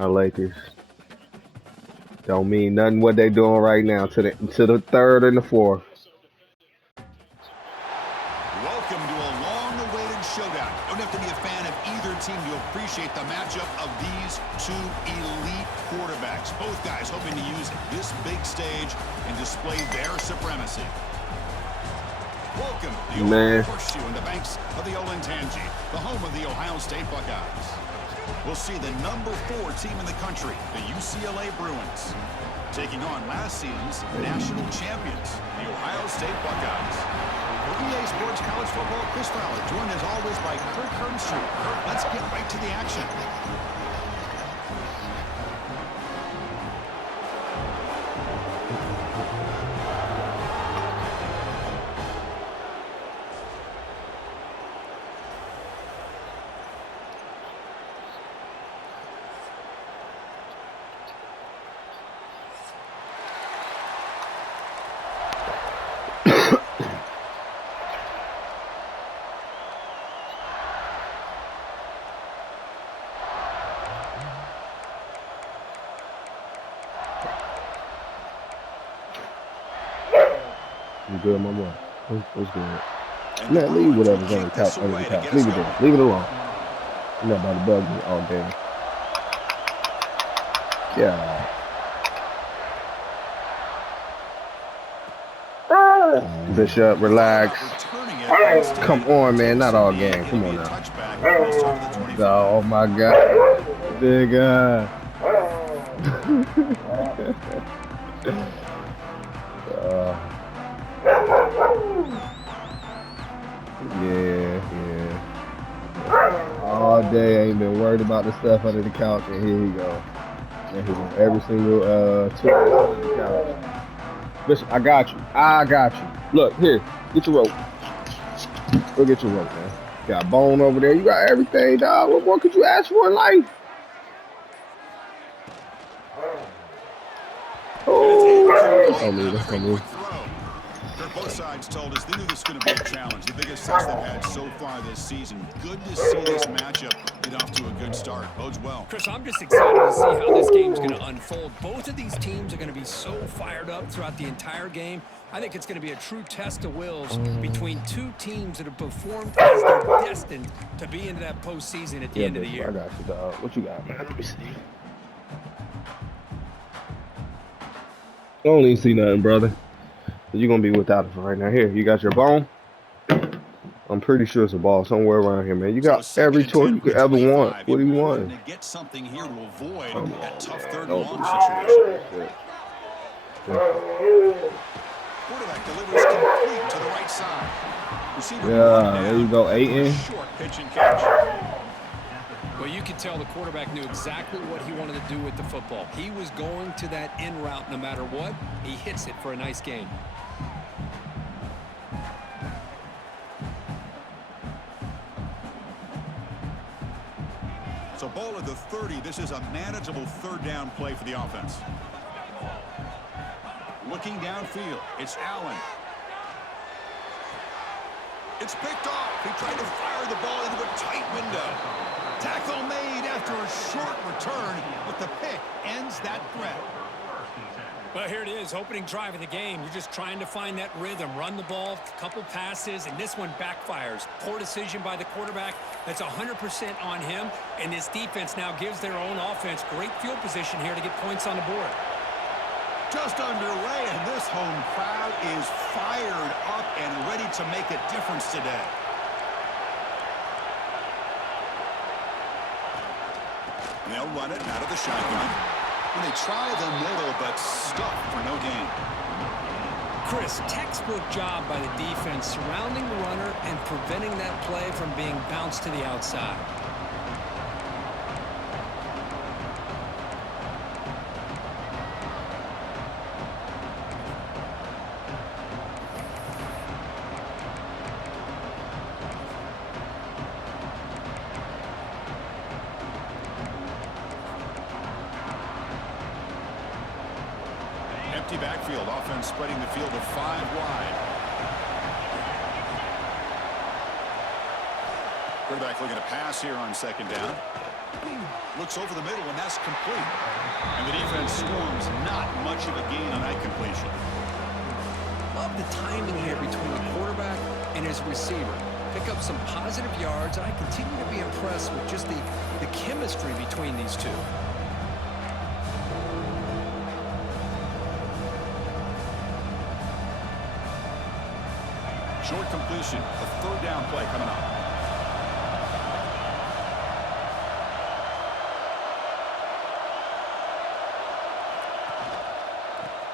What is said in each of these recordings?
Our Lakers don't mean nothing what they doing right now to the third and the fourth. Welcome to a long-awaited showdown. You don't have to be a fan of either team to appreciate the matchup of these two elite quarterbacks. Both guys hoping to use this big stage and display their supremacy. Welcome to the Horseshoe in the banks of the Olentangy, the home of the Ohio State Buckeyes. We'll see the number 4 team in the country, the UCLA Bruins, taking on last season's national champions, the Ohio State Buckeyes. For EA Sports College Football, Chris Fowler, joined as always by Kirk Hermstreet. Let's get right to the action. You good, my boy? What's good? Man, leave whatever's on the couch under the couch. Leave it there. Leave it alone. You're not about to bug me all day. Yeah. Bishop, relax. Come on, man. Not all game. Come on now. Oh, my God. Big guy. Yeah. All day I ain't been worried about the stuff under the couch, and here he go. And he go every single tool under the couch. Bishop, I got you. Look, here, get your rope. Go get your rope, man. Got a bone over there. You got everything, dog. What more could you ask for in life? Oh, both sides told us they knew this was going to be a challenge, the biggest test they've had so far this season. Good to see this matchup get off to a good start. Bodes well. Chris, I'm just excited to see how this game's going to unfold. Both of these teams are going to be so fired up throughout the entire game. I think it's going to be a true test of wills between two teams that have performed as they're destined to be into that postseason at the end of the year. I got you, dog. What you got, man? Let me see. I don't even see nothing, brother. You're going to be without it for right now. Here, you got your bone? I'm pretty sure it's a ball somewhere around here, man. You got every toy you could ever want. What do you want? Get something here to avoid that tough third and long situation. Quarterback delivers complete to the right side. Yeah, there you go, Aiden. Short pitch and catch. Well, you could tell the quarterback knew exactly what he wanted to do with the football. He was going to that in route no matter what. He hits it for a nice gain. So ball at the 30. This is a manageable third down play for the offense. Looking downfield, it's Allen. It's picked off. He tried to fire the ball into a tight window. Tackle made after a short return, but the pick ends that threat. Well, here it is, opening drive of the game. You're just trying to find that rhythm, run the ball, a couple passes, and this one backfires. Poor decision by the quarterback. That's 100% on him, and this defense now gives their own offense great field position here to get points on the board. Just underway, and this home crowd is fired up and ready to make a difference today. They'll run it out of the shotgun. And they try the middle, but stuck for no gain. Chris, textbook job by the defense surrounding the runner and preventing that play from being bounced to the outside. Empty backfield, offense spreading the field to 5 wide. Quarterback looking to pass here on second down. Looks over the middle, and that's complete. And the defense swarms. Not much of a gain on that completion. Love the timing here between the quarterback and his receiver. Pick up some positive yards, and I continue to be impressed with just the chemistry between these two. Short completion, a third down play coming up.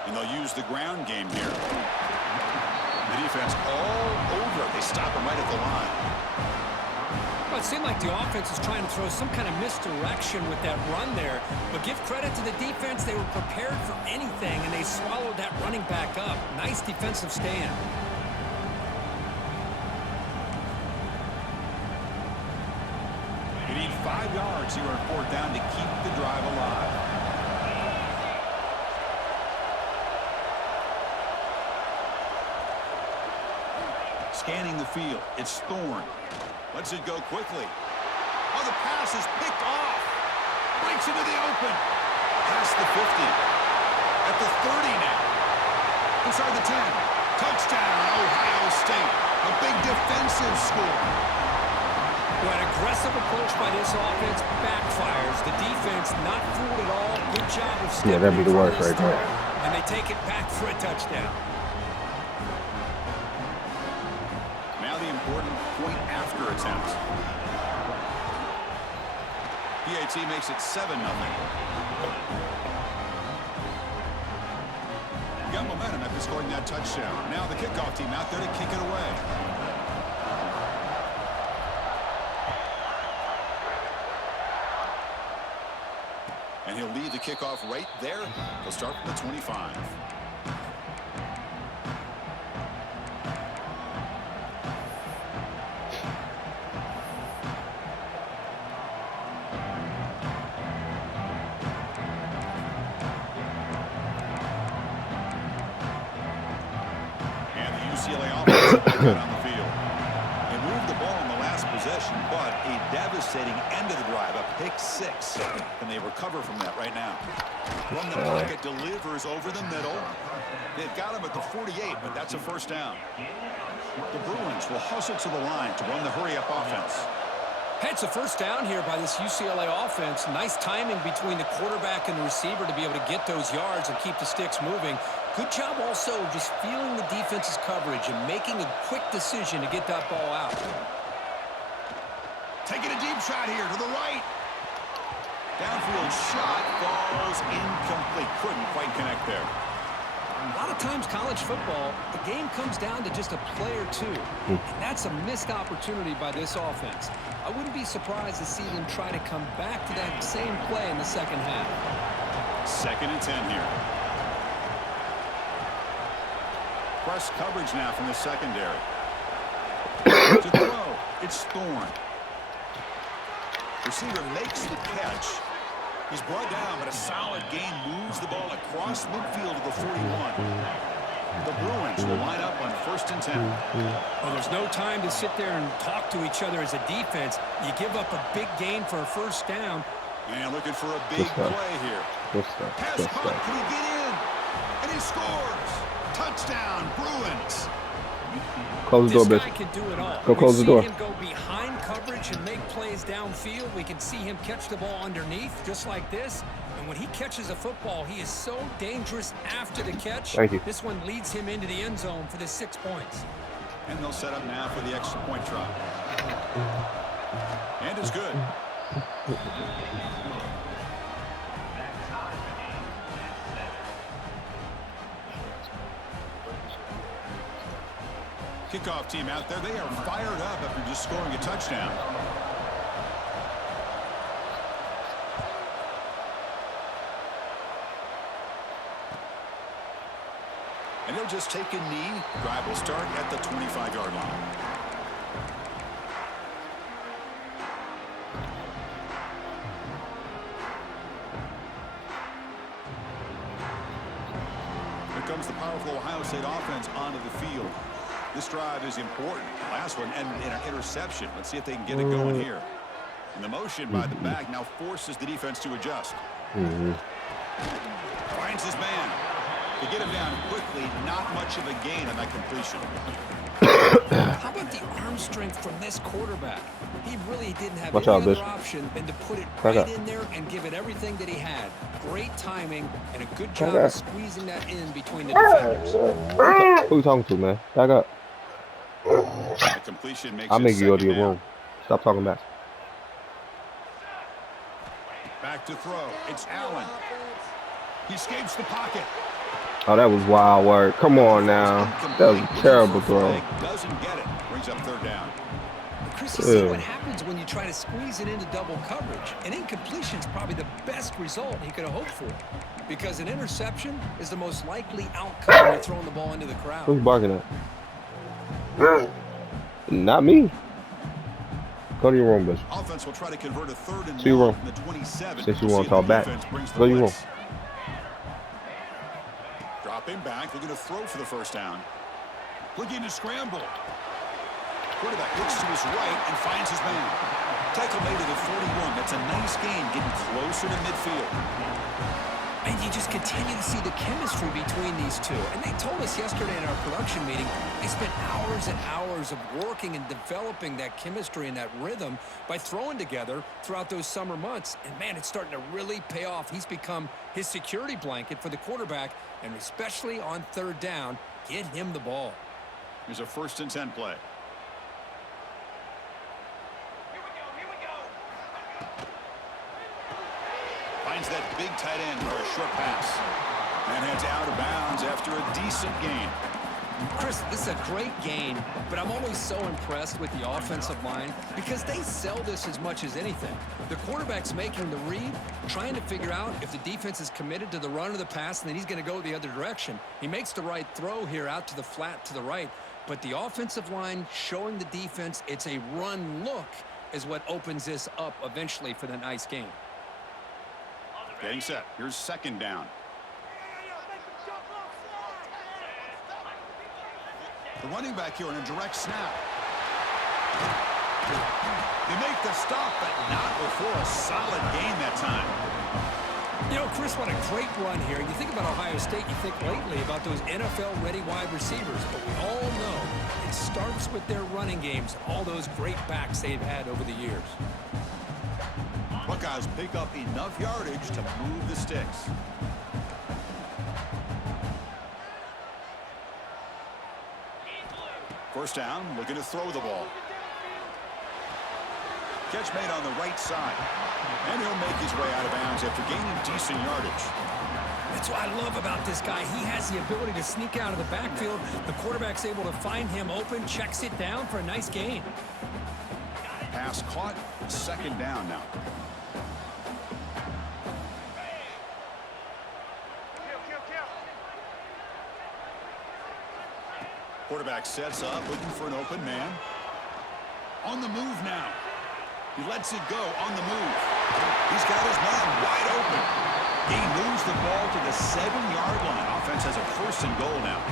And they'll use the ground game here. The defense all over. They stop him right at the line. Well, it seemed like the offense is trying to throw some kind of misdirection with that run there. But give credit to the defense. They were prepared for anything, and they swallowed that running back up. Nice defensive stand. You need 5 yards here on fourth down to keep the drive alive. Scanning the field. It's Thorne. Lets it go quickly. Oh, the pass is picked off. Breaks into the open. Past the 50. At the 30 now. Inside the 10. Touchdown, Ohio State. A big defensive score. Well, an aggressive approach by this offense backfires. The defense not fooled at all. Good job of stepping Yeah, that'd be the worst right there. And they take it back for a touchdown. Now the important point after attempt. PAT makes it 7-0. Got momentum after scoring that touchdown. Now the kickoff team out there to kick it away. And he'll lead the kickoff right there. He'll start from the 25. And the UCLA offense got on the field. They moved the ball in the last possession, but a devastating end of the drive, a pick 6. And they recover from that right now. From the pocket, delivers over the middle. They've got him at the 48, but that's a first down. The Bruins will hustle to the line to run the hurry-up offense. It's a first down here by this UCLA offense. Nice timing between the quarterback and the receiver to be able to get those yards and keep the sticks moving. Good job also just feeling the defense's coverage and making a quick decision to get that ball out. Taking a deep shot here to the right. Downfield shot falls incomplete. Couldn't quite connect there. A lot of times college football, the game comes down to just a play or two. And that's a missed opportunity by this offense. I wouldn't be surprised to see them try to come back to that same play in the second half. 2nd and 10 here. Press coverage now from the secondary. To throw, it's Thorne. Receiver makes the catch. He's brought down, but a solid gain moves the ball across midfield to the 41. The Bruins will line up on 1st and 10. Well, there's no time to sit there and talk to each other as a defense. You give up a big gain for a first down. And looking for a big play here. Pass caught. Can he get in? And he scores. Touchdown, Bruins. Close the door, This bitch. guy can do it all. Go close the door. We see him go behind coverage and make plays downfield. We can see him catch the ball underneath, just like this. And when he catches a football, he is so dangerous after the catch. Thank you. This one leads him into the end zone for the 6 points. And they'll set up now for the extra point try. And it's good. Kickoff team out there. They are fired up after just scoring a touchdown. And they'll just take a knee. Drive will start at the 25-yard line. Here comes the powerful Ohio State offense onto the field. This drive is important. Last one ended in an interception. Let's see if they can get it going here. And the motion by the back now forces the defense to adjust. Finds his man. To get him down quickly, not much of a gain on that completion. How about the arm strength from this quarterback? He really didn't have Watch any out, other Bishop. option than to put it Back right up. in there and give it everything that he had. Great timing and a good job up. of squeezing that in between the defenders. Who you talking to, man? Back up. The completion makes I'll it make you go to second your down. room. Stop talking back. Back to throw. It's Allen. He escapes the pocket. Oh, that was wild work. Come on now. That was a terrible throw. Doesn't get it. Brings up third down. Chris, you see what happens when you try to squeeze it into double coverage. An incompletion is probably the best result he could have hoped for, because an interception is the most likely outcome when you're throwing the ball into the crowd. Who's barking at? Not me. Go to your room, Bishop. Offense will try to convert a third and To your long room. from the 27. Since you We'll want see to if talk the back. defense brings the Go to your room. blitz. Drop him back. Looking to throw for the first down. Looking to scramble. Quarterback looks to his right and finds his man. Tackle made it at 41. That's a nice gain, getting closer to midfield. And you just continue to see the chemistry between these two. And they told us yesterday in our production meeting, they spent hours and hours of working and developing that chemistry and that rhythm by throwing together throughout those summer months. And, man, it's starting to really pay off. He's become his security blanket for the quarterback, and especially on third down, get him the ball. Here's a 1st and 10 play. Finds that big tight end for a short pass. And heads out of bounds after a decent gain. Chris, this is a great game, but I'm always so impressed with the offensive line because they sell this as much as anything. The quarterback's making the read, trying to figure out if the defense is committed to the run or the pass, and then he's going to go the other direction. He makes the right throw here out to the flat to the right, but the offensive line showing the defense it's a run look is what opens this up eventually for the nice game. Getting set. Here's 2nd down. The running back here in a direct snap. They make the stop, but not before a solid gain that time. You know, Chris, what a great run here. You think about Ohio State, you think lately about those NFL-ready wide receivers, but we all know it starts with their running games, all those great backs they've had over the years. Buckeyes pick up enough yardage to move the sticks. First down, looking to throw the ball. Catch made on the right side. And he'll make his way out of bounds after gaining decent yardage. That's what I love about this guy. He has the ability to sneak out of the backfield. The quarterback's able to find him open, checks it down for a nice gain. Pass caught, 2nd down now. Quarterback sets up, looking for an open man. On the move now. He lets it go on the move. He's got his man wide open. He moves the ball to the 7-yard line. Offense has a 1st and goal now.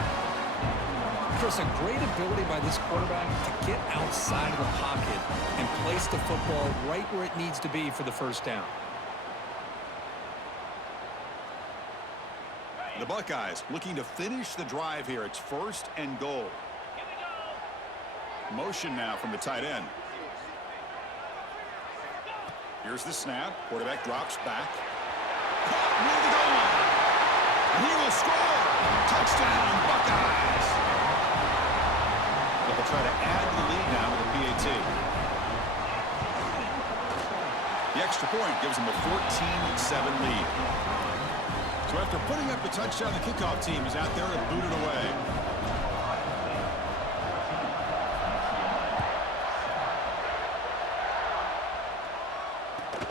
Chris, a great ability by this quarterback to get outside of the pocket and place the football right where it needs to be for the first down. The Buckeyes looking to finish the drive here. It's 1st and goal. Motion now from the tight end. Here's the snap. Quarterback drops back. Caught near the goal line. And he will score. Touchdown, Buckeyes. They'll try to add to the lead now with a PAT. The extra point gives them a 14-7 lead. So after putting up the touchdown, the kickoff team is out there to boot it away.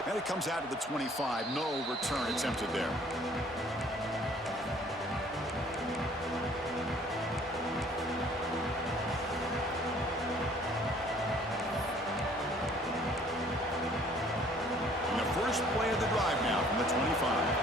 And it comes out of the 25. No return attempted there. And the first play of the drive now from the 25.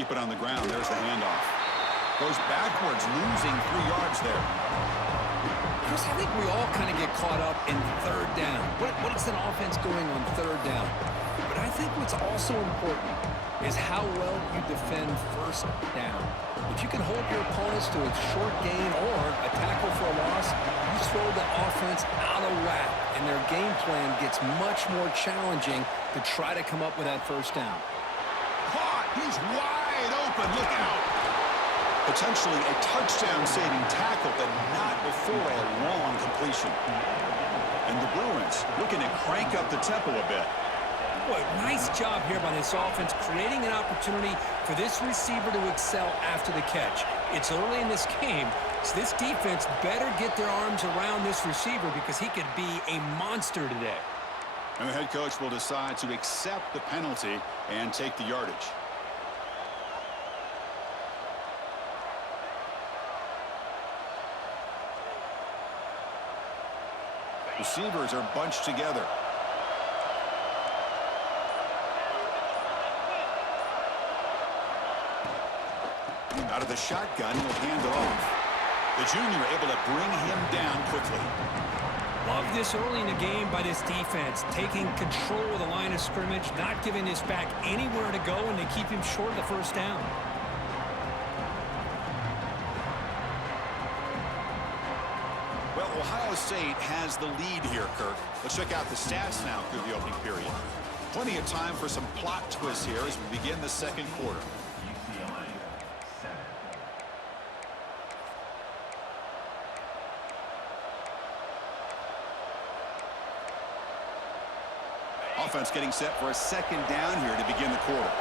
keep it on the ground. There's the handoff. Goes backwards, losing 3 yards there. Chris, I think we all kind of get caught up in third down. What is an offense doing on third down? But I think what's also important is how well you defend first down. If you can hold your opponents to a short gain or a tackle for a loss, you throw the offense out of whack, and their game plan gets much more challenging to try to come up with that first down. Caught! He's wide open. Look out! Potentially a touchdown-saving tackle, but not before a long completion. And the Bruins looking to crank up the tempo a bit. Boy, nice job here by this offense, creating an opportunity for this receiver to excel after the catch. It's early in this game, so this defense better get their arms around this receiver because he could be a monster today. And the head coach will decide to accept the penalty and take the yardage. Receivers are bunched together. Out of the shotgun, he'll hand it off. The junior able to bring him down quickly. Love this early in the game by this defense, taking control of the line of scrimmage, not giving this back anywhere to go, and they keep him short of the first down. Well, Ohio State has the lead here, Kirk. Let's check out the stats now through the opening period. Plenty of time for some plot twists here as we begin the second quarter. Offense getting set for a second down here to begin the quarter.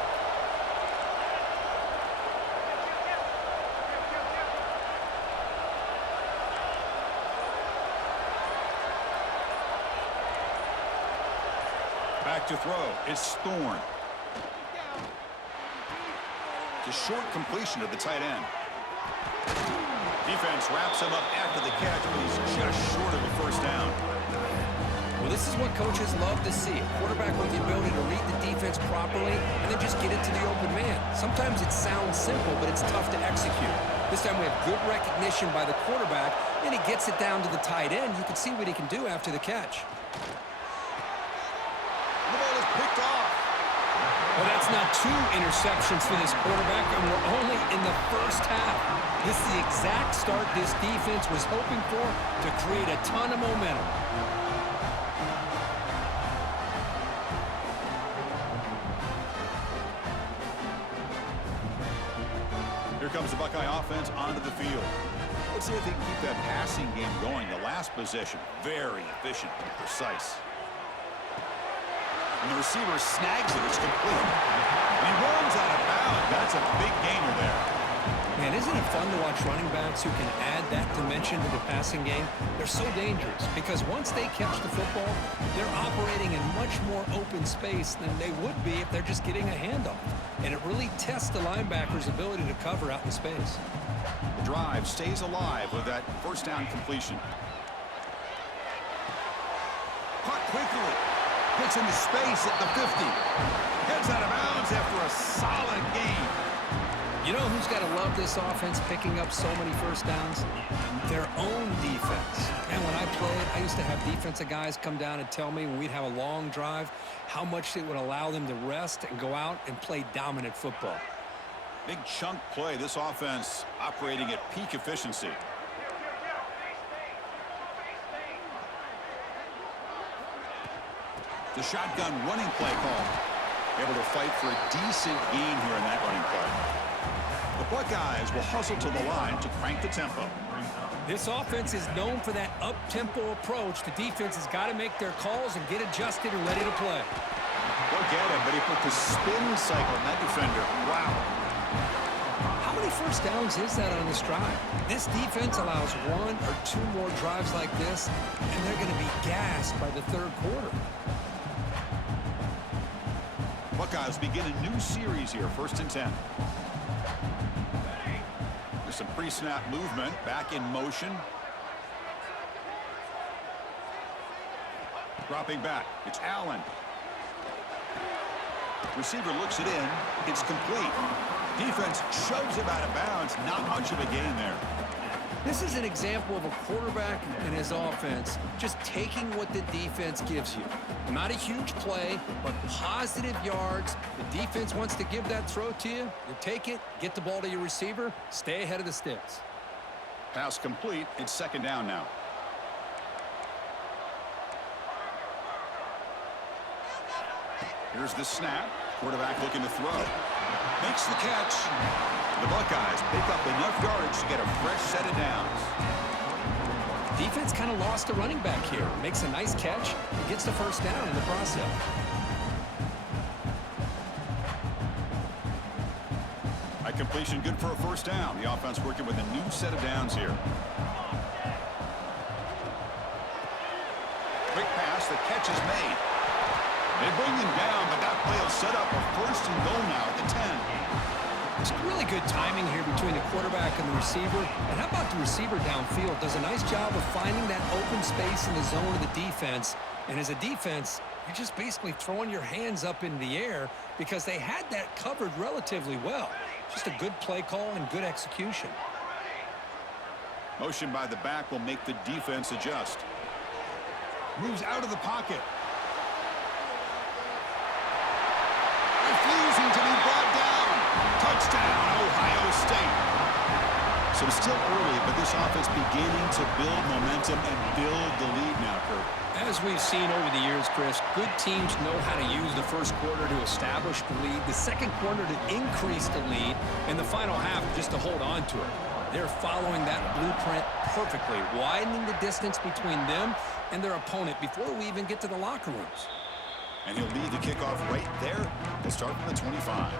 Back to throw. It's Thorne. It's a short completion to the tight end. Defense wraps him up after the catch, but he's just short of a first down. Well, this is what coaches love to see. A quarterback with the ability to read the defense properly and then just get it to the open man. Sometimes it sounds simple, but it's tough to execute. This time we have good recognition by the quarterback, and he gets it down to the tight end. You can see what he can do after the catch. The ball is picked off. Well, that's not 2 interceptions for this quarterback, and we're only in the first half. This is the exact start this defense was hoping for to create a ton of momentum. Here comes the Buckeye offense onto the field. Let's see if they can keep that passing game going. The last possession, very efficient and precise. And the receiver snags it. It's complete. And he runs out of bounds. That's a big gainer there. Man, isn't it fun to watch running backs who can add that dimension to the passing game? They're so dangerous because once they catch the football, they're operating in much more open space than they would be if they're just getting a handoff. And it really tests the linebacker's ability to cover out in space. The drive stays alive with that first down completion. Caught quickly. Gets into space at the 50. Heads out of bounds after a solid game. You know who's got to love this offense picking up so many first downs? Their own defense. And when I played, I used to have defensive guys come down and tell me when we'd have a long drive how much it would allow them to rest and go out and play dominant football. Big chunk play. This offense operating at peak efficiency. The shotgun running play call. Able to fight for a decent gain here in that running play. The Buckeyes will hustle to the line to crank the tempo. This offense is known for that up-tempo approach. The defense has got to make their calls and get adjusted and ready to play. Look at him, but he put the spin cycle on that defender. Wow. How many first downs is that on this drive? This defense allows 1 or 2 more drives like this, and they're going to be gassed by the third quarter. Buckeyes begin a new series here, 1st and 10. There's some pre-snap movement, back in motion. Dropping back, it's Allen. Receiver looks it in, it's complete. Defense shoves him out of bounds. Not much of a gain there. This is an example of a quarterback and his offense just taking what the defense gives you. Not a huge play, but positive yards. The defense wants to give that throw to you. You take it, get the ball to your receiver, stay ahead of the sticks. Pass complete. It's second down now. Here's the snap. Quarterback looking to throw. Makes the catch. The Buckeyes pick up enough yardage to get a fresh set of downs. Defense kind of lost a running back here. Makes a nice catch and gets the first down in the process. A completion good for a first down. The offense working with a new set of downs here. Quick pass. The catch is made. They bring him down, but that play will set up a first and goal now at the 10. It's really good timing here between the quarterback and the receiver. And how about the receiver downfield? Does a nice job of finding that open space in the zone of the defense. And as a defense, you're just basically throwing your hands up in the air because they had that covered relatively well. Just a good play call and good execution. Motion by the back will make the defense adjust. Moves out of the pocket. Refusing to be brought down. Touchdown, Ohio State. So it's still early, but this offense beginning to build momentum and build the lead now, Kurt. As we've seen over the years, Chris, good teams know how to use the first quarter to establish the lead, the second quarter to increase the lead, and the final half just to hold on to it. They're following that blueprint perfectly, widening the distance between them and their opponent before we even get to the locker rooms. And he'll lead the kickoff right there. They'll start from the 25.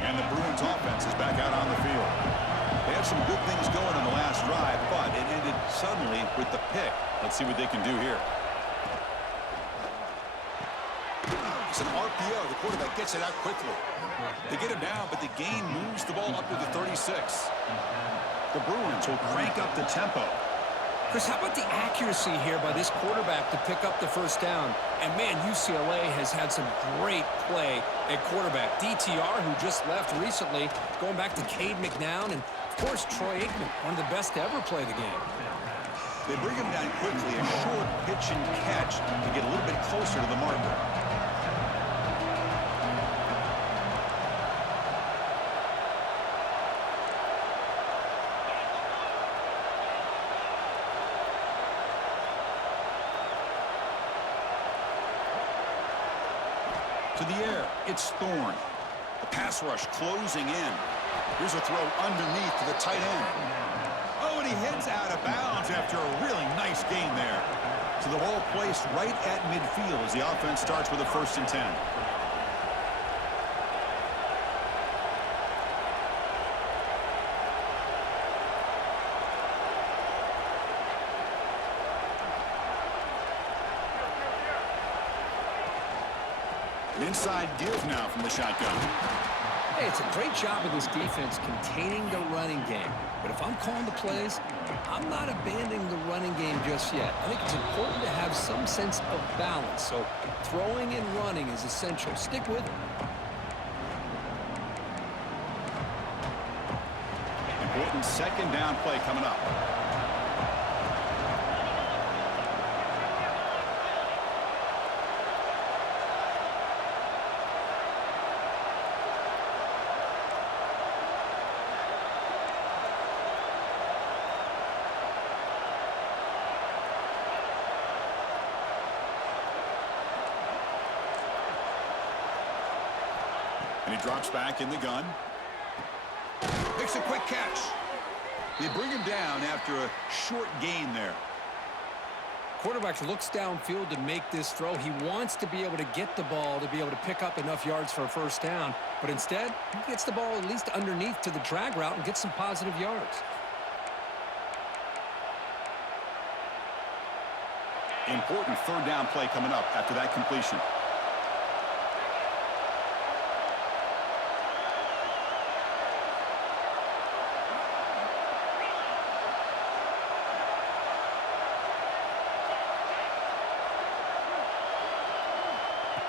And the Bruins offense is back out on the field. They had some good things going on the last drive, but it ended suddenly with the pick. Let's see what they can do here. It's an RPO. The quarterback gets it out quickly. They get him down, but the gain moves the ball up to the 36. The Bruins will crank up the tempo. Chris, how about the accuracy here by this quarterback to pick up the first down? And, man, UCLA has had some great play at quarterback. DTR, who just left recently, going back to Cade McNown, and, of course, Troy Aikman, one of the best to ever play the game. They bring him down quickly, a short pitch and catch to get a little bit closer to the marker. To the air, it's Thorne. The pass rush closing in. Here's a throw underneath to the tight end. Oh, and he heads out of bounds after a really nice gain there. So the ball placed right at midfield as the offense starts with a 1st and 10. An inside give now from the shotgun. Hey, it's a great job of this defense containing the running game. But if I'm calling the plays, I'm not abandoning the running game just yet. I think it's important to have some sense of balance. So throwing and running is essential. Stick with it. Important second down play coming up. And he drops back in the gun. Makes a quick catch. They bring him down after a short gain there. Quarterback looks downfield to make this throw. He wants to be able to get the ball to be able to pick up enough yards for a first down. But instead, he gets the ball at least underneath to the drag route and gets some positive yards. Important third down play coming up after that completion.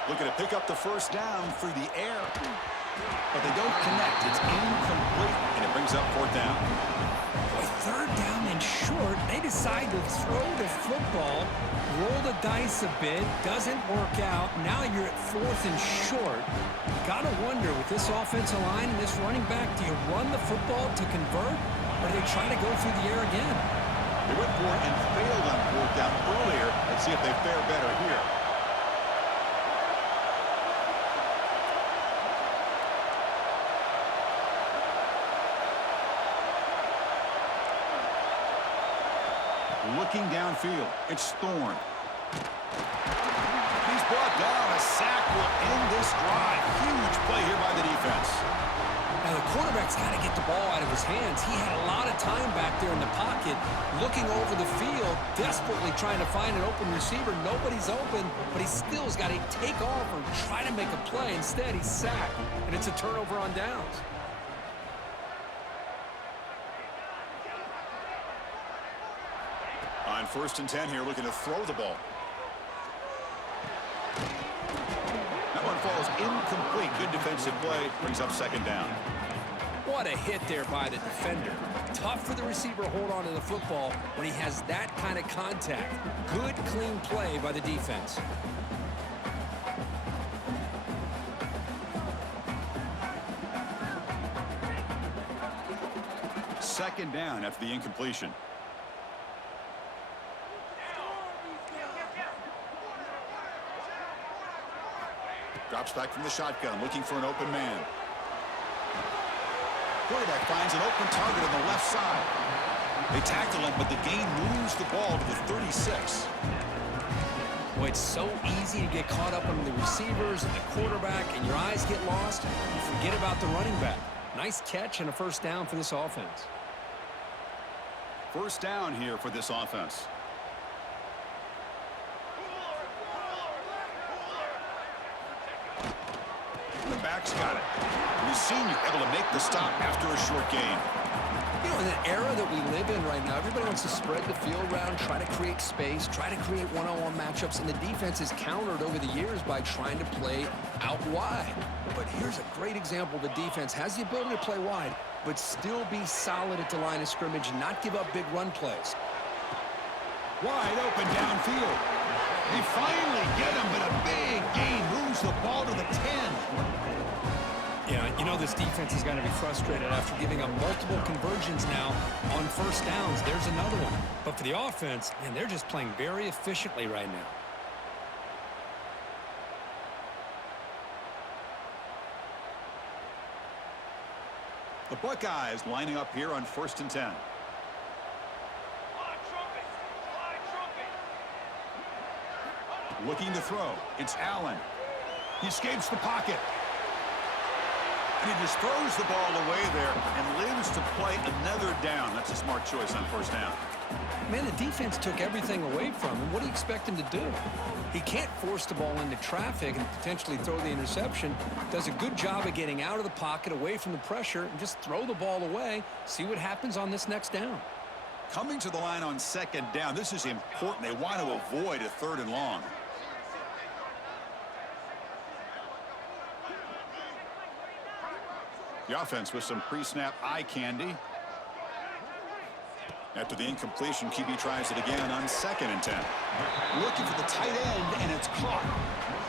Looking to pick up the first down through the air. But they don't connect. It's incomplete, and it brings up fourth down. With third down and short, they decide to throw the football, roll the dice a bit, doesn't work out. Now you're at fourth and short. You got to wonder, with this offensive line and this running back, do you run the football to convert, or do they try to go through the air again? They went for it and failed on fourth down earlier. Let's see if they fare better here. Looking downfield, it's Thorne. He's brought down. A sack will end this drive. Huge play here by the defense. Now, the quarterback's got to get the ball out of his hands. He had a lot of time back there in the pocket, looking over the field, desperately trying to find an open receiver. Nobody's open, but he still has got to take off or try to make a play. Instead, he's sacked, and it's a turnover on downs. On 1st and 10 here, looking to throw the ball. That one falls incomplete. Good defensive play. Brings up second down. What a hit there by the defender. Tough for the receiver to hold on to the football when he has that kind of contact. Good, clean play by the defense. Second down after the incompletion. Drops back from the shotgun, looking for an open man. Quarterback finds an open target on the left side. They tackle him, but the gain moves the ball to the 36. Boy, it's so easy to get caught up on the receivers and the quarterback, and your eyes get lost. You forget about the running back. Nice catch and a first down for this offense. First down here for this offense. The back's got it. The senior able to make the stop after a short gain. You know, in the era that we live in right now, everybody wants to spread the field around, try to create space, try to create one-on-one matchups, and the defense is countered over the years by trying to play out wide. But here's a great example. The defense has the ability to play wide, but still be solid at the line of scrimmage and not give up big run plays. Wide open downfield. They finally get him, but a big gain moves the ball to the 10. Yeah, you know this defense is going to be frustrated after giving up multiple conversions now on first downs. There's another one. But for the offense, man, they're just playing very efficiently right now. The Buckeyes lining up here on 1st and 10. Looking to throw. It's Allen. He escapes the pocket. And he just throws the ball away there and lives to play another down. That's a smart choice on first down. Man, the defense took everything away from him. What do you expect him to do? He can't force the ball into traffic and potentially throw the interception. Does a good job of getting out of the pocket, away from the pressure, and just throw the ball away. See what happens on this next down. Coming to the line on second down, this is important. They want to avoid a 3rd and long. The offense with some pre-snap eye candy. After the incompletion, QB tries it again on 2nd and 10. Looking for the tight end, and it's caught.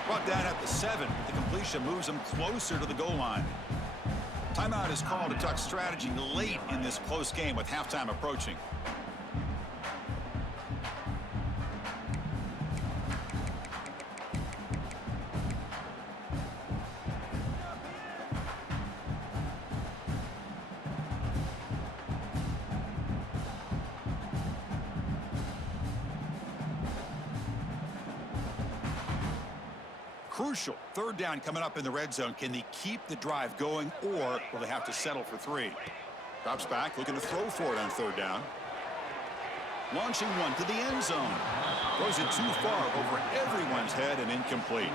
Brought down at the 7. The completion moves him closer to the goal line. Timeout is called to talk strategy late in this close game with halftime approaching. Crucial. 3rd down coming up in the red zone. Can they keep the drive going, or will they have to settle for 3? Drops back, looking to throw for it on 3rd down. Launching one to the end zone. Throws it too far over everyone's head and incomplete.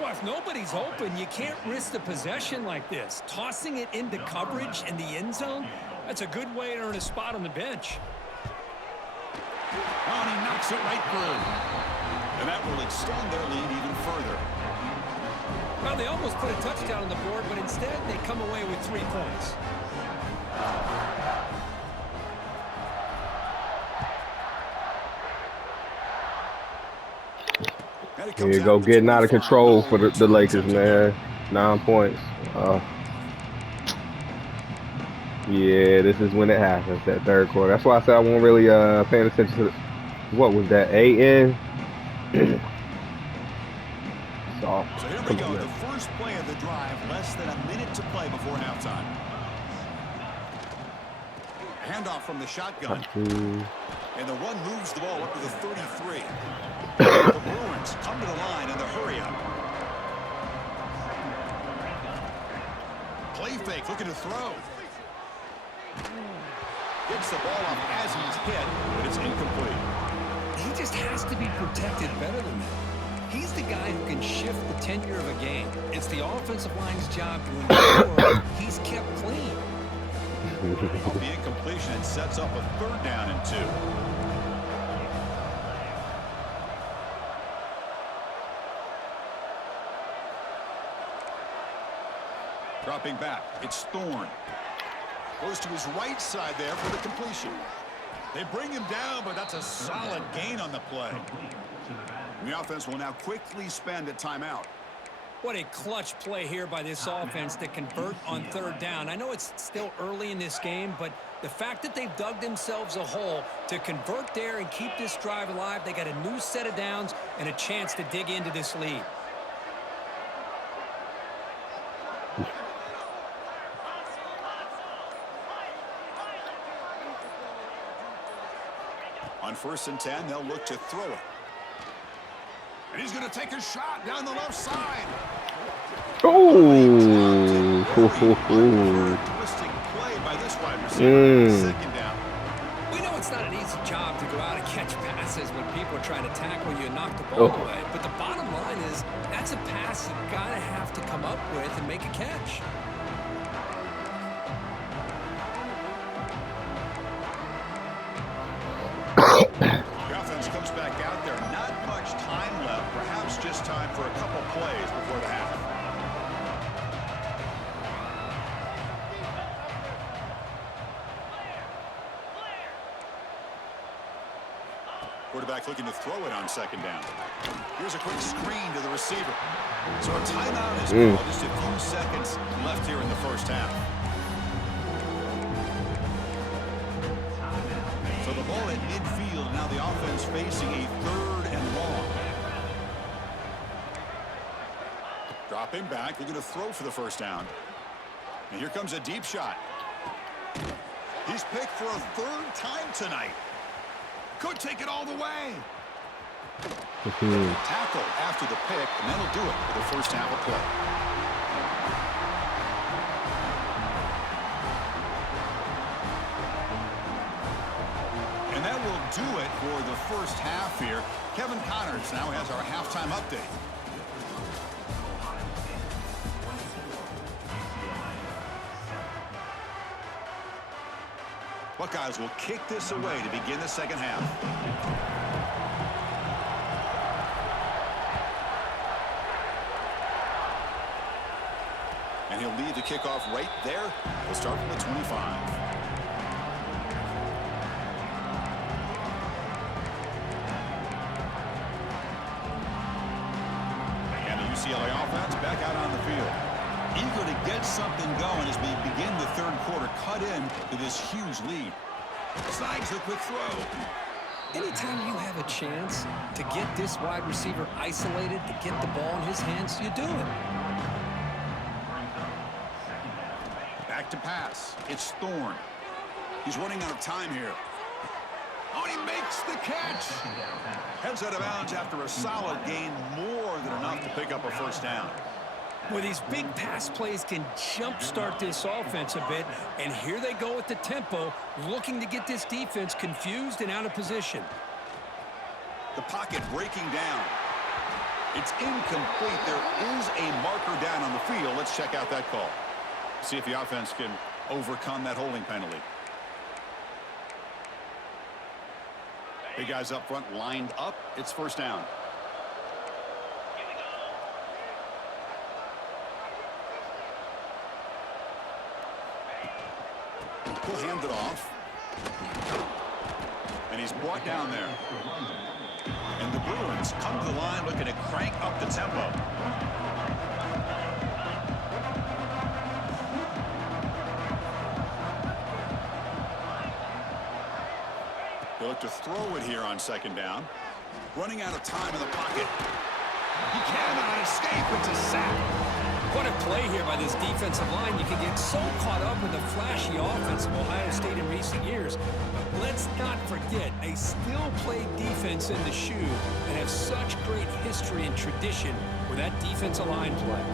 Well, if nobody's open, you can't risk the possession like this. Tossing it into coverage in the end zone, that's a good way to earn a spot on the bench. Oh, and he knocks it right through. And that will extend their lead even further. Well, they almost put a touchdown on the board, but instead they come away with 3 points. Here you go, getting out of control for the Lakers, man. 9 points. Yeah, this is when it happens, that third quarter. That's why I said I wasn't really paying attention to what was that, A.N.? So here we go, the first play of the drive, less than a minute to play before halftime. Handoff from the shotgun. And the one moves the ball up to the 33. The Bruins come to the line in the hurry-up. Play fake, looking to throw. Gets the ball up as he's hit, but it's incomplete. He just has to be protected better than that. He's the guy who can shift the tenure of a game. It's the offensive line's job to ensure he's kept clean. Off the incompletion, it sets up a 3rd down and 2. Dropping back, it's Thorne. Goes to his right side there for the completion. They bring him down, but that's a solid gain on the play. And the offense will now quickly spend a timeout. What a clutch play here by this offense to convert on 3rd down. I know it's still early in this game, but the fact that they've dug themselves a hole to convert there and keep this drive alive, they got a new set of downs and a chance to dig into this lead. On 1st and 10, they'll look to throw it. And he's going to take a shot down the left side. Oh! Twisting play by this wide receiver. 2nd down. We know it's not an easy job to go out and catch passes when people are trying to tackle you and knock the ball away. But the bottom line is that's a pass you got to have to come up with and make a catch. The offense comes back out there. Not much time left. Perhaps just time for a couple plays before the half. Quarterback looking to throw it on 2nd down. Here's a quick screen to the receiver. So a timeout is called. Just a few seconds left here in the first half. So the ball at midfield. Now the offense facing a 3rd and long. Dropping back. Looking to throw for the 1st down. And here comes a deep shot. He's picked for a 3rd time tonight. Could take it all the way. Tackle after the pick, and that'll do it for the first half of play. And that will do it for the first half here. Kevin Connors now has our halftime update. Buckeyes will kick this away to begin the second half. And he'll lead the kickoff right there. We'll start from the 25. And the UCLA offense back out on the field. Eager to get something going as we begin the 3rd quarter. Cut in to this huge lead. Snags the quick throw. Anytime you have a chance to get this wide receiver isolated, to get the ball in his hands, you do it. Back to pass. It's Thorne. He's running out of time here. Oh, he makes the catch. Heads out of bounds after a solid gain, more than enough to pick up a 1st down. Well, these big pass plays can jumpstart this offense a bit, and here they go at the tempo, looking to get this defense confused and out of position. The pocket breaking down. It's incomplete. There is a marker down on the field. Let's check out that call. See if the offense can overcome that holding penalty. Big guys up front lined up. It's 1st down. He'll hand it off. And he's brought down there. And the Bruins come to the line looking to crank up the tempo. They look to throw it here on second down. Running out of time in the pocket. He cannot escape. It's a sack. What a play here by this defensive line. You can get so caught up in the flashy offense of Ohio State in recent years. But let's not forget, they still play defense in the shoe and have such great history and tradition with that defensive line play.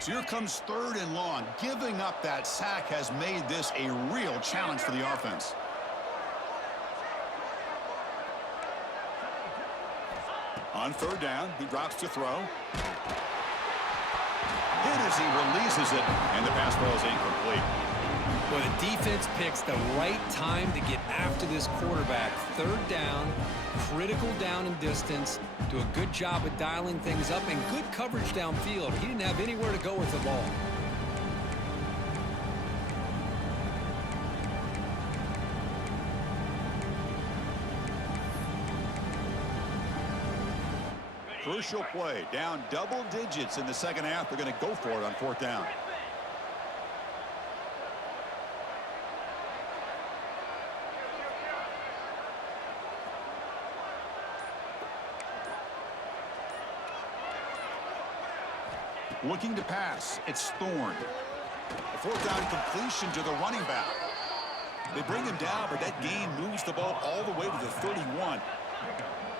So here comes 3rd and long. Giving up that sack has made this a real challenge for the offense. On 3rd down, he drops to throw. Hit as he releases it, and the pass falls incomplete. Well, the defense picks the right time to get after this quarterback. 3rd down, critical down and distance. Do a good job of dialing things up and good coverage downfield. He didn't have anywhere to go with the ball. Crucial play. Down double digits in the second half. They're going to go for it on 4th down. Looking to pass. It's Thorne. A 4th down completion to the running back. They bring him down, but that gain moves the ball all the way to the 31.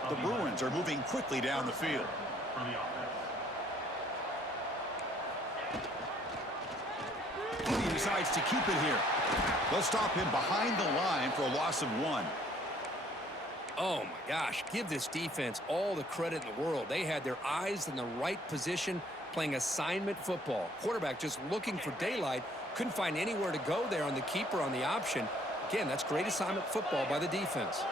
The Bruins are moving quickly down the field. He decides to keep it here. They'll stop him behind the line for a loss of 1. Oh, my gosh. Give this defense all the credit in the world. They had their eyes in the right position, playing assignment football. Quarterback just looking for daylight. Couldn't find anywhere to go there on the keeper on the option. Again, that's great assignment football by the defense.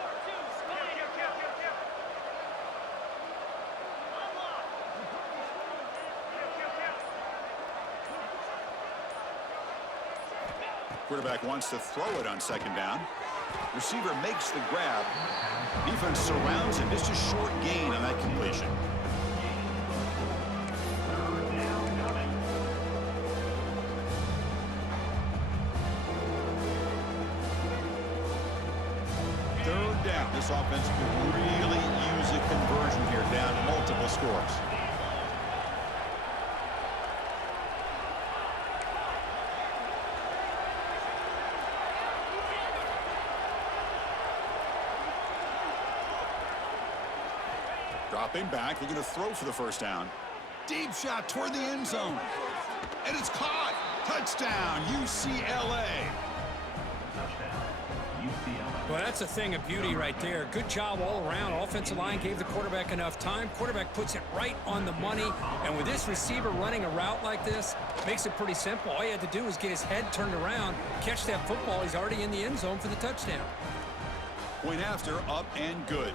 Quarterback wants to throw it on 2nd down. Receiver makes the grab. Defense surrounds him. Just a short gain on that completion. Third down. This offense could really use a conversion here, down multiple scores. Dropping back, looking to throw for the 1st down. Deep shot toward the end zone. And it's caught. Touchdown, UCLA. Well, that's a thing of beauty right there. Good job all around. Offensive line gave the quarterback enough time. Quarterback puts it right on the money. And with this receiver running a route like this, makes it pretty simple. All he had to do was get his head turned around, catch that football. He's already in the end zone for the touchdown. Point after, up and good.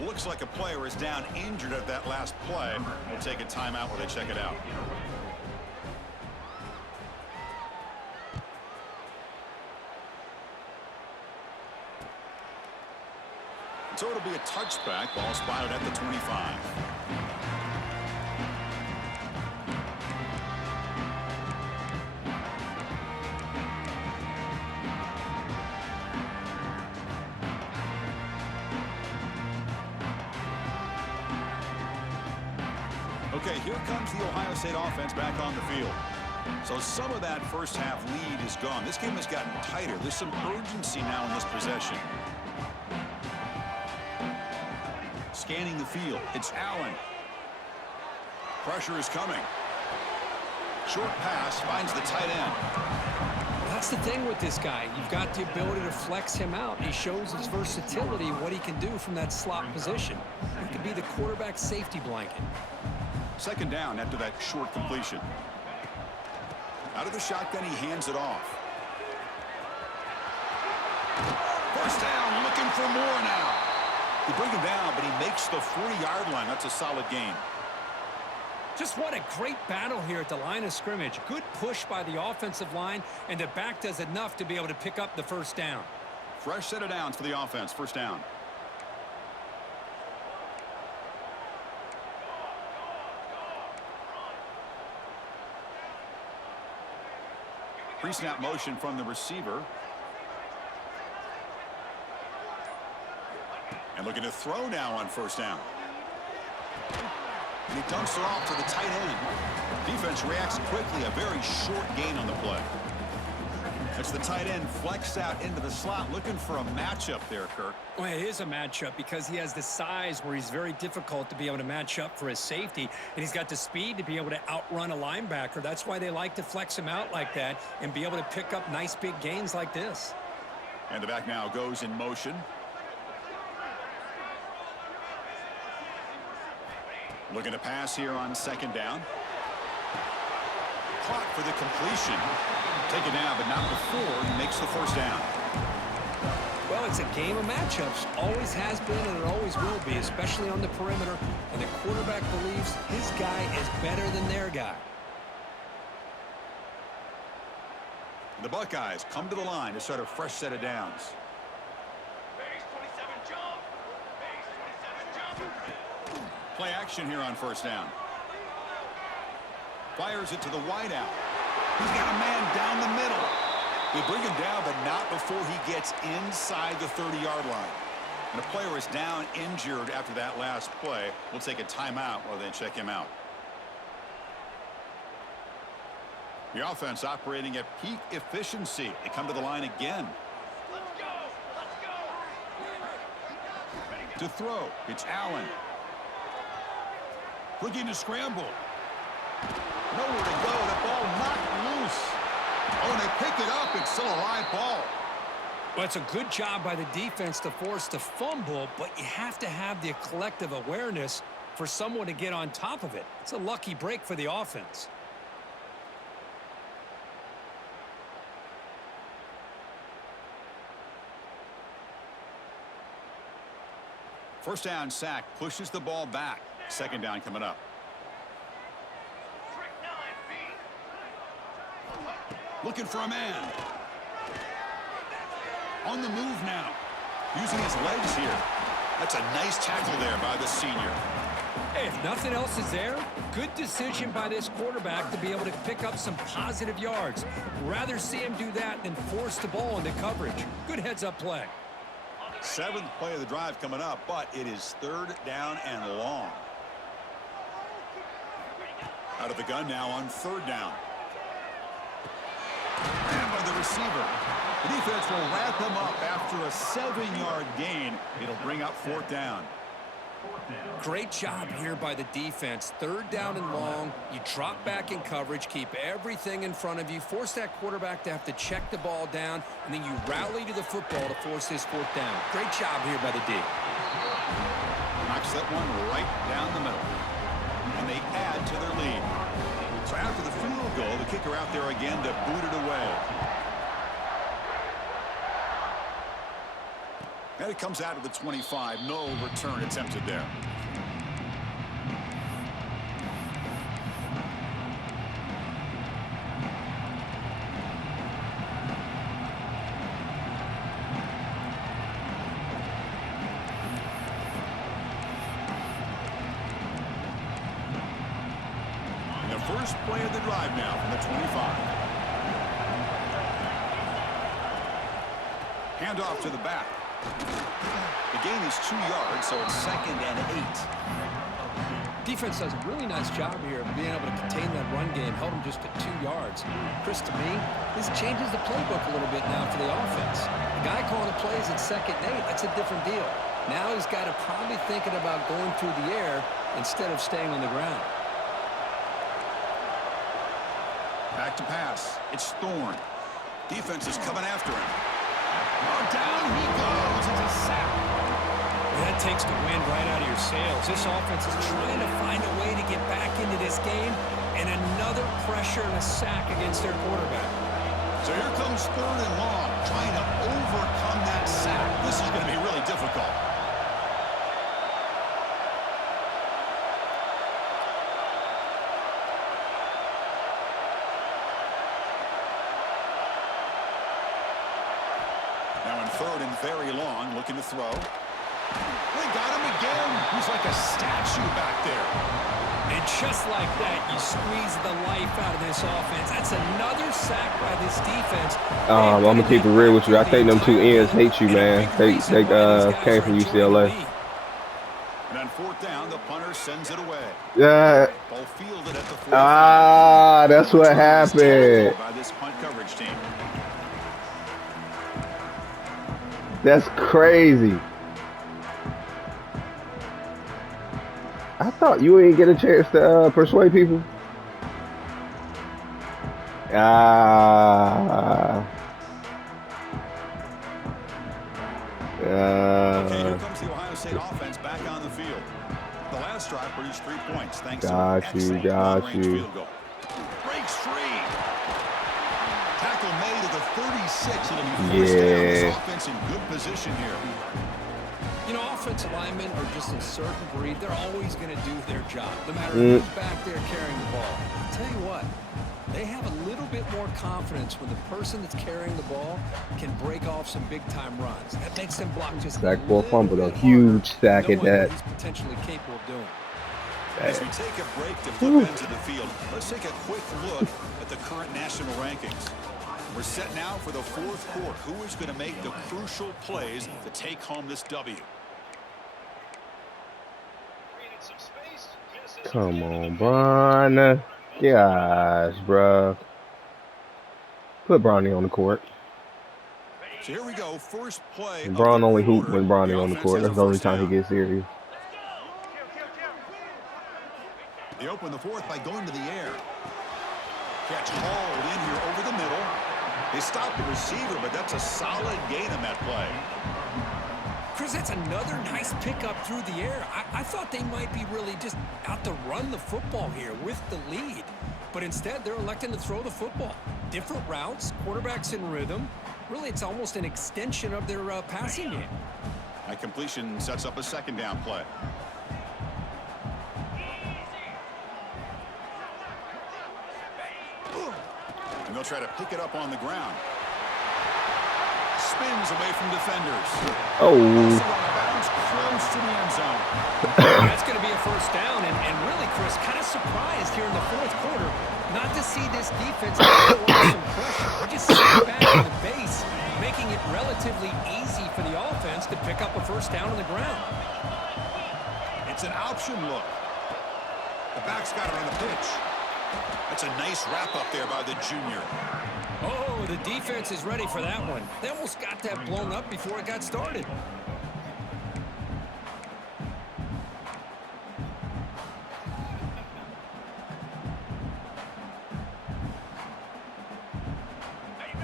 Looks like a player is down injured at that last play. We'll take a timeout while they check it out. So it'll be a touchback. Ball spotted at the 25. Okay, here comes the Ohio State offense back on the field. So some of that first half lead is gone. This game has gotten tighter. There's some urgency now in this possession. Scanning the field. It's Allen. Pressure is coming. Short pass finds the tight end. That's the thing with this guy. You've got the ability to flex him out. He shows his versatility, what he can do from that slot position. He could be the quarterback safety blanket. 2nd down after that short completion. Out of the shotgun, he hands it off. 1st down, looking for more now. They bring him down, but he makes the 40-yard line. That's a solid gain. Just what a great battle here at the line of scrimmage. Good push by the offensive line, and the back does enough to be able to pick up the first down. Fresh set of downs for the offense. First down. Pre-snap motion from the receiver. And looking to throw now on first down. And he dumps it off to the tight end. Defense reacts quickly. A very short gain on the play. As the tight end flexed out into the slot, looking for a matchup there, Kirk. Well, it is a matchup because he has the size where he's very difficult to be able to match up for his safety, and he's got the speed to be able to outrun a linebacker. That's why they like to flex him out like that and be able to pick up nice big gains like this. And the back now goes in motion. Looking to pass here on second down. Clock for the completion. Taken down, but not before he makes the first down. Well, it's a game of matchups. Always has been, and it always will be, especially on the perimeter. And the quarterback believes his guy is better than their guy. The Buckeyes come to the line to start a fresh set of downs. Play action here on first down. Fires it to the wideout. He's got a man down the middle. They bring him down, but not before he gets inside the 30-yard line. And the player is down injured after that last play. We'll take a timeout while they check him out. The offense operating at peak efficiency. They come to the line again. Let's go! To throw, it's Allen. Looking to scramble. Nowhere to go. The ball knocked loose. Oh, and they pick it up. It's still a live ball. Well, it's a good job by the defense to force the fumble, but you have to have the collective awareness for someone to get on top of it. It's a lucky break for the offense. First down sack pushes the ball back. Second down coming up. Looking for a man. On the move now. Using his legs here. That's a nice tackle there by the senior. Hey, if nothing else is there, good decision by this quarterback to be able to pick up some positive yards. Rather see him do that than force the ball into coverage. Good heads-up play. Seventh play of the drive coming up, but it is third down and long. Out of the gun now on third down. And by the receiver. The defense will wrap him up after a 7-yard gain. It'll bring up fourth down. Great job here by the defense. Third down and long. You drop back in coverage, keep everything in front of you, force that quarterback to have to check the ball down, and then you rally to the football to force this fourth down. Great job here by the D. Knocks that one right down the middle. And they add to their lead. So after the field goal, the kicker out there again to boot it away. And it comes out of the 25. No return attempted there. And the first play of the drive now from the 25. Handoff to the back. The gain is 2 yards, so it's second and 8. Defense does a really nice job here of being able to contain that run game, held him just to 2 yards. Chris, to me, this changes the playbook a little bit now for the offense. The guy calling the plays at second and 8, that's a different deal. Now he's got to probably thinking about going through the air instead of staying on the ground. Back to pass. It's Thorne. Defense is coming after him. Oh, down he goes. It's a sack. That takes the wind right out of your sails. This offense is trying to find a way to get back into this game, and another pressure and a sack against their quarterback. So here comes third and long, trying to overcome that sack. This is going to be really difficult. Now in third and very long, looking to throw. They got him again. He's like a statue back there. And just like that, you squeeze the life out of this offense. That's another sack by this defense. I'm gonna keep it real with you. I think them two ends hate you, man. They came from UCLA. And on fourth down, the punter sends it away. Yeah. Ball fielded at the 45. That's what happened. By this punt coverage team. That's crazy. I thought you ain't get a chance to persuade people. Okay, here comes the Ohio State offense back on the field. The last drive produced 3 points thanks to an excellent long-range field goal. Breaks free. Tackle made at the 36. It'll be first down. This offense in good position here. You know, offensive linemen are just a certain breed. They're always going to do their job, no matter who's back there carrying the ball. I'll tell you what, they have a little bit more confidence when the person that's carrying the ball can break off some big-time runs. That makes them block just sack for a fumble, a huge sack at that. He's potentially capable of doing. As we take a break to flip into the field, let's take a quick look at the current national rankings. We're set now for the fourth quarter. Who is going to make the crucial plays to take home this W? Come on, Bron. Gosh, bro. Put Bronny on the court. So here we go. First play. Bron only hoop when Bronny on the court. That's the only time he gets serious. They open the fourth by going to the air. Catch hauled in here over the middle. They stop the receiver, but that's a solid gain on that play. Chris, that's another nice pickup through the air. I thought they might be really just out to run the football here with the lead. But instead, they're electing to throw the football. Different routes, quarterbacks in rhythm. Really, it's almost an extension of their passing game. That completion sets up a second down play. And they'll try to pick it up on the ground. Spins away from defenders. Oh. Bounce close to the end zone. That's going to be a first down. And really, Chris, kind of surprised here in the fourth quarter not to see this defense get some pressure. They're just sitting back on the base, making it relatively easy for the offense to pick up a first down on the ground. It's an option look. The back's got it on the pitch. That's a nice wrap up there by the junior. Oh, the defense is ready for that one. They almost got that blown up before it got started.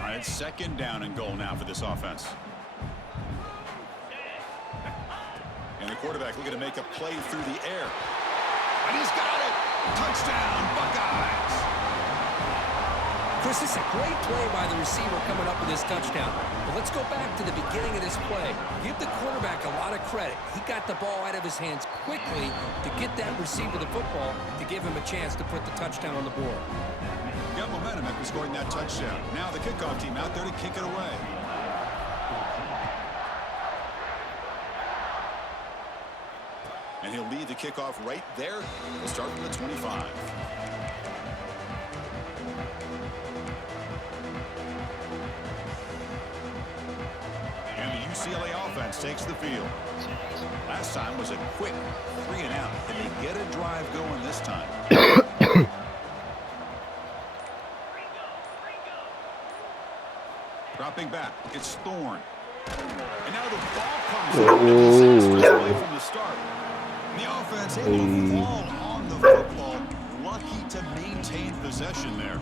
All right, second down and goal now for this offense. And the quarterback looking to make a play through the air. And he's got it. Touchdown, Buckeyes. Chris, this is a great play by the receiver coming up with this touchdown. But let's go back to the beginning of this play. Give the quarterback a lot of credit. He got the ball out of his hands quickly to get that receiver the football to give him a chance to put the touchdown on the board. Got momentum after scoring that touchdown. Now the kickoff team out there to kick it away. And he'll lead the kickoff right there. We'll start from the 25. And the UCLA offense takes the field. Last time was a quick 3 and out. Can they get a drive going this time? Dropping back, it's Thorne. And now the ball comes out. Disastrous play from the start. And the offense able to fall on the football. Lucky to maintain possession there.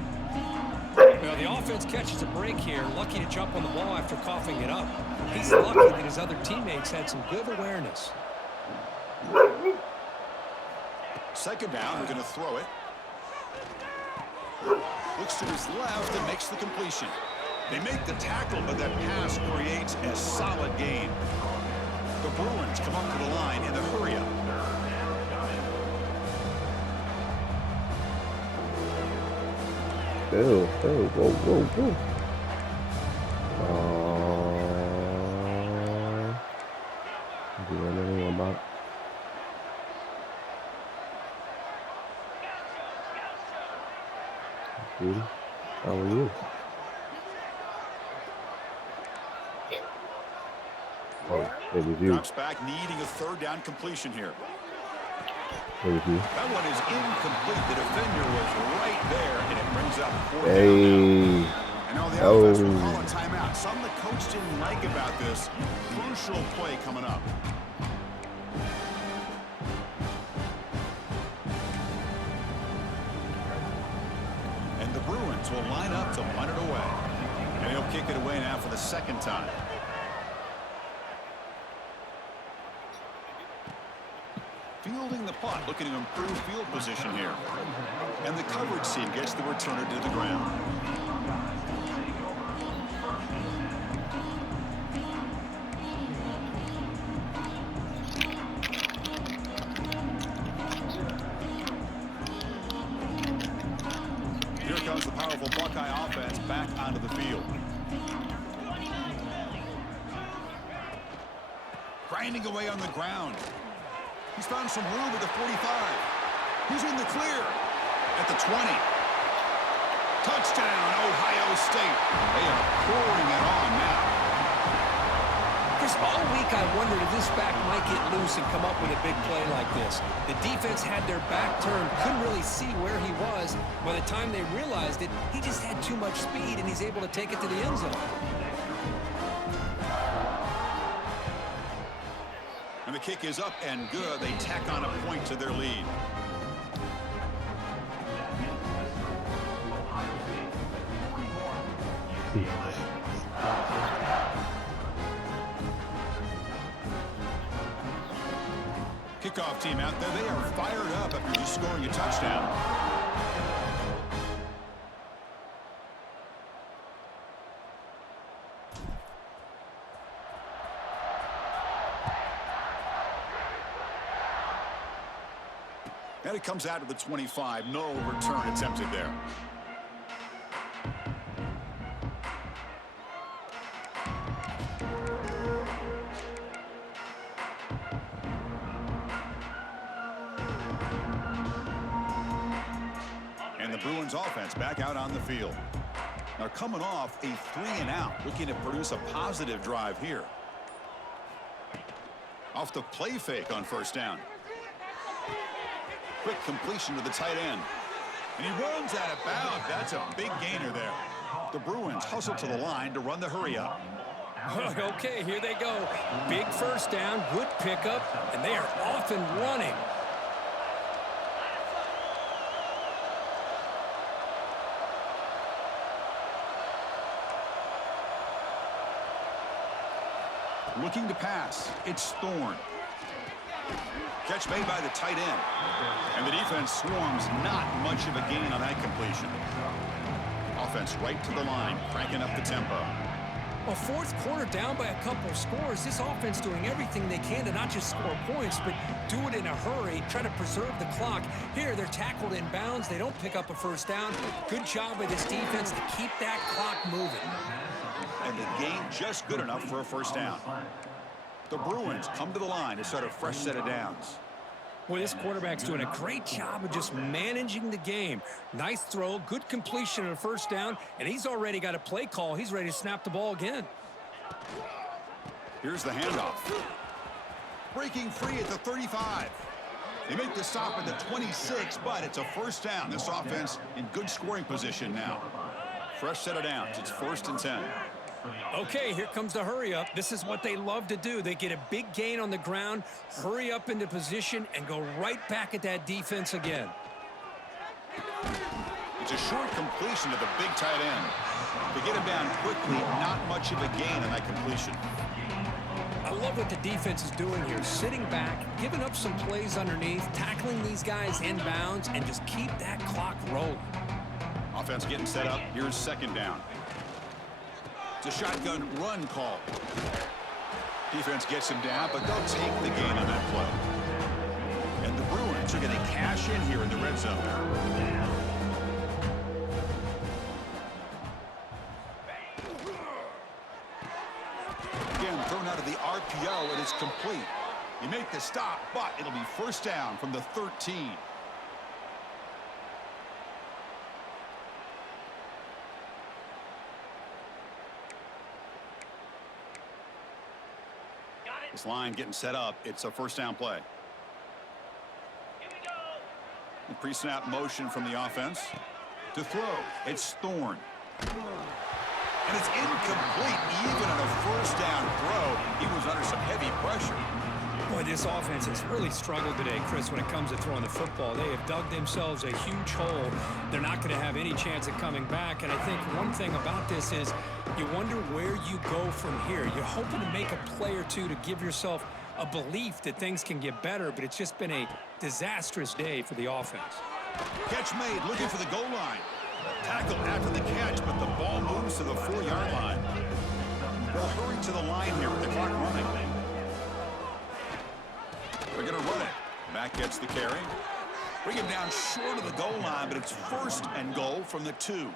Well, the offense catches a break here. Lucky to jump on the ball after coughing it up. He's lucky that his other teammates had some good awareness. Second down, we're going to throw it. Looks to his left and makes the completion. They make the tackle, but that pass creates a solid gain. The Bruins come up to the line in the hurry-up. Whoa. Beauty. How are you? Oh, it was you. Drops back, needing a third down completion here. It was you. That one is incomplete. The defender was right there, and it brings up 4 down Hey. now. And all the offense will call a timeout. Something the coach didn't like about this. Crucial play coming up. And the Bruins will line up to punt it away. And he'll kick it away now for the second time. Fielding the punt, looking to improve field position here. And the coverage team gets the returner to the ground. Here comes the powerful Buckeye offense back onto the field. Grinding away on the ground. He's found some room at the 45. He's in the clear at the 20. Touchdown, Ohio State. They are pouring it on now. Chris, all week I wondered if this back might get loose and come up with a big play like this. The defense had their back turned, couldn't really see where he was. By the time they realized it, he just had too much speed, and he's able to take it to the end zone. And the kick is up and good. They tack on a point to their lead. Kickoff team out there. They are fired up after just scoring a touchdown. And it comes out of the 25. No return attempted there. And the Bruins offense back out on the field. Now coming off a 3-and-out, looking to produce a positive drive here. Off the play fake on first down. Quick completion to the tight end. And he runs out of bounds. That's a big gainer there. The Bruins hustle to the line to run the hurry up. Okay, here they go. Big first down, good pickup, and they are off and running. Looking to pass. It's Thorne. Catch made by the tight end. And the defense swarms, not much of a gain on that completion. Offense right to the line, cranking up the tempo. A fourth quarter down by a couple of scores. This offense doing everything they can to not just score points, but do it in a hurry, try to preserve the clock. Here, they're tackled in bounds. They don't pick up a first down. Good job by this defense to keep that clock moving. And the game just good enough for a first down. The Bruins come to the line to start a fresh set of downs. Boy, this quarterback's doing a great job of just managing the game. Nice throw, good completion on a first down, and he's already got a play call. He's ready to snap the ball again. Here's the handoff. Breaking free at the 35. They make the stop at the 26, but it's a first down. This offense in good scoring position now. Fresh set of downs. It's 1st and 10. Okay, here comes the hurry up. This is what they love to do. They get a big gain on the ground, hurry up into position, and go right back at that defense again. It's a short completion to the big tight end. To get him down quickly, not much of a gain on that completion. I love what the defense is doing here. Sitting back, giving up some plays underneath, tackling these guys in bounds, and just keep that clock rolling. Offense getting set up. Here's second down. It's a shotgun run call. Defense gets him down, but they'll take the gain on that play. And the Bruins are going to cash in here in the red zone. Again, thrown out of the RPO, and it's complete. You make the stop, but it'll be first down from the 13. This line getting set up. It's a first down play. The pre-snap motion from the offense. To throw, it's Thorne. And it's incomplete. Even on a first down throw, he was under some heavy pressure. Boy, this offense has really struggled today, Chris, when it comes to throwing the football. They have dug themselves a huge hole. They're not going to have any chance of coming back. And I think one thing about this is you wonder where you go from here. You're hoping to make a play or two to give yourself a belief that things can get better, but it's just been a disastrous day for the offense. Catch made, looking for the goal line. Tackle after the catch, but the ball moves to the 4-yard line. They'll hurry to the line here with the clock running. They're going to run it. Mack gets the carry. Bring him down short of the goal line, but it's first and goal from the 2.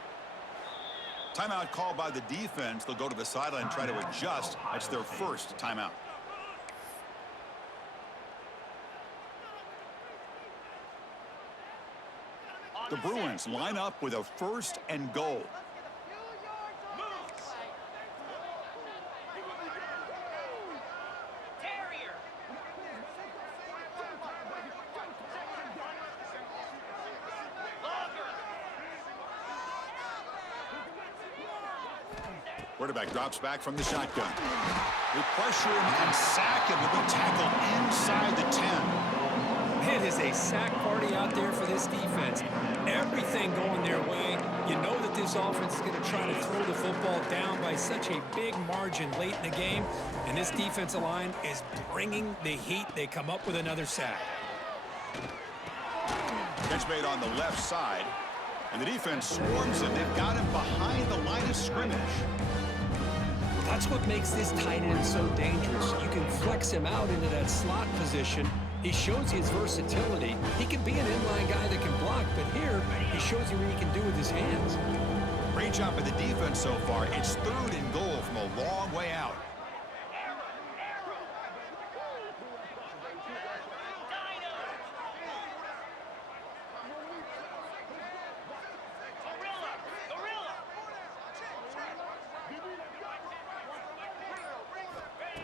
Timeout called by the defense. They'll go to the sideline and try to adjust. That's their first timeout. The Bruins line up with a first and goal. Quarterback drops back from the shotgun. With pressure and sack, it will be tackled inside the 10. It is a sack party out there for this defense. Everything going their way. You know that this offense is going to try to throw the football down by such a big margin late in the game. And this defensive line is bringing the heat. They come up with another sack. Catch made on the left side. And the defense swarms him. They've got him behind the line of scrimmage. That's what makes this tight end so dangerous. You can flex him out into that slot position. He shows his versatility. He can be an inline guy that can block, but here he shows you what he can do with his hands. Great job by the defense so far. It's third and goal from a long way out.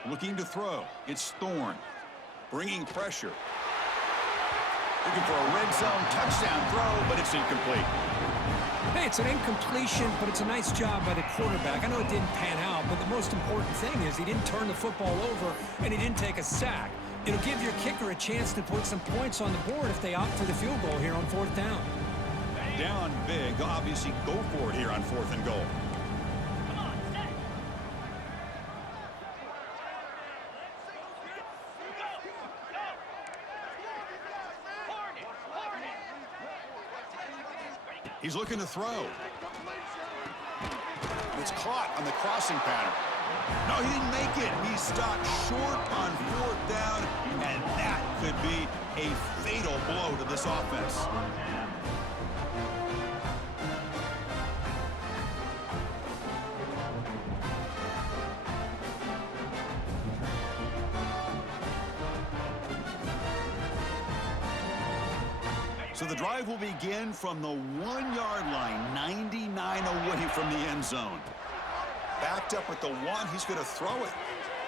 Looking to throw. It's Thorne. Bringing pressure. Looking for a red zone touchdown throw, but it's incomplete. Hey, it's an incompletion, but it's a nice job by the quarterback. I know it didn't pan out, but the most important thing is he didn't turn the football over and he didn't take a sack. It'll give your kicker a chance to put some points on the board if they opt for the field goal here on 4th down. Down big. They'll obviously go for it here on 4th and goal. He's looking to throw. It's caught on the crossing pattern. No, he didn't make it. He stopped short on 4th down, and that could be a fatal blow to this offense. So the drive will begin from the 1-yard line, 99 away from the end zone. Backed up at the 1, he's going to throw it.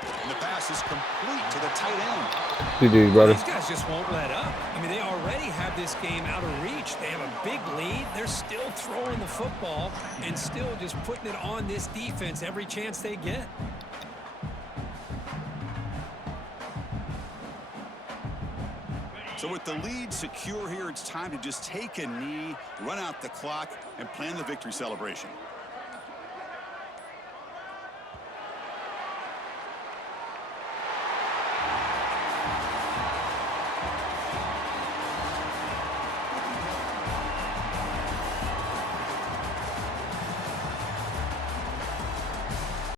And the pass is complete to the tight end. You do, brother. These guys just won't let up. I mean, they already have this game out of reach. They have a big lead. They're still throwing the football and still just putting it on this defense every chance they get. So with the lead secure here, it's time to just take a knee, run out the clock, and plan the victory celebration.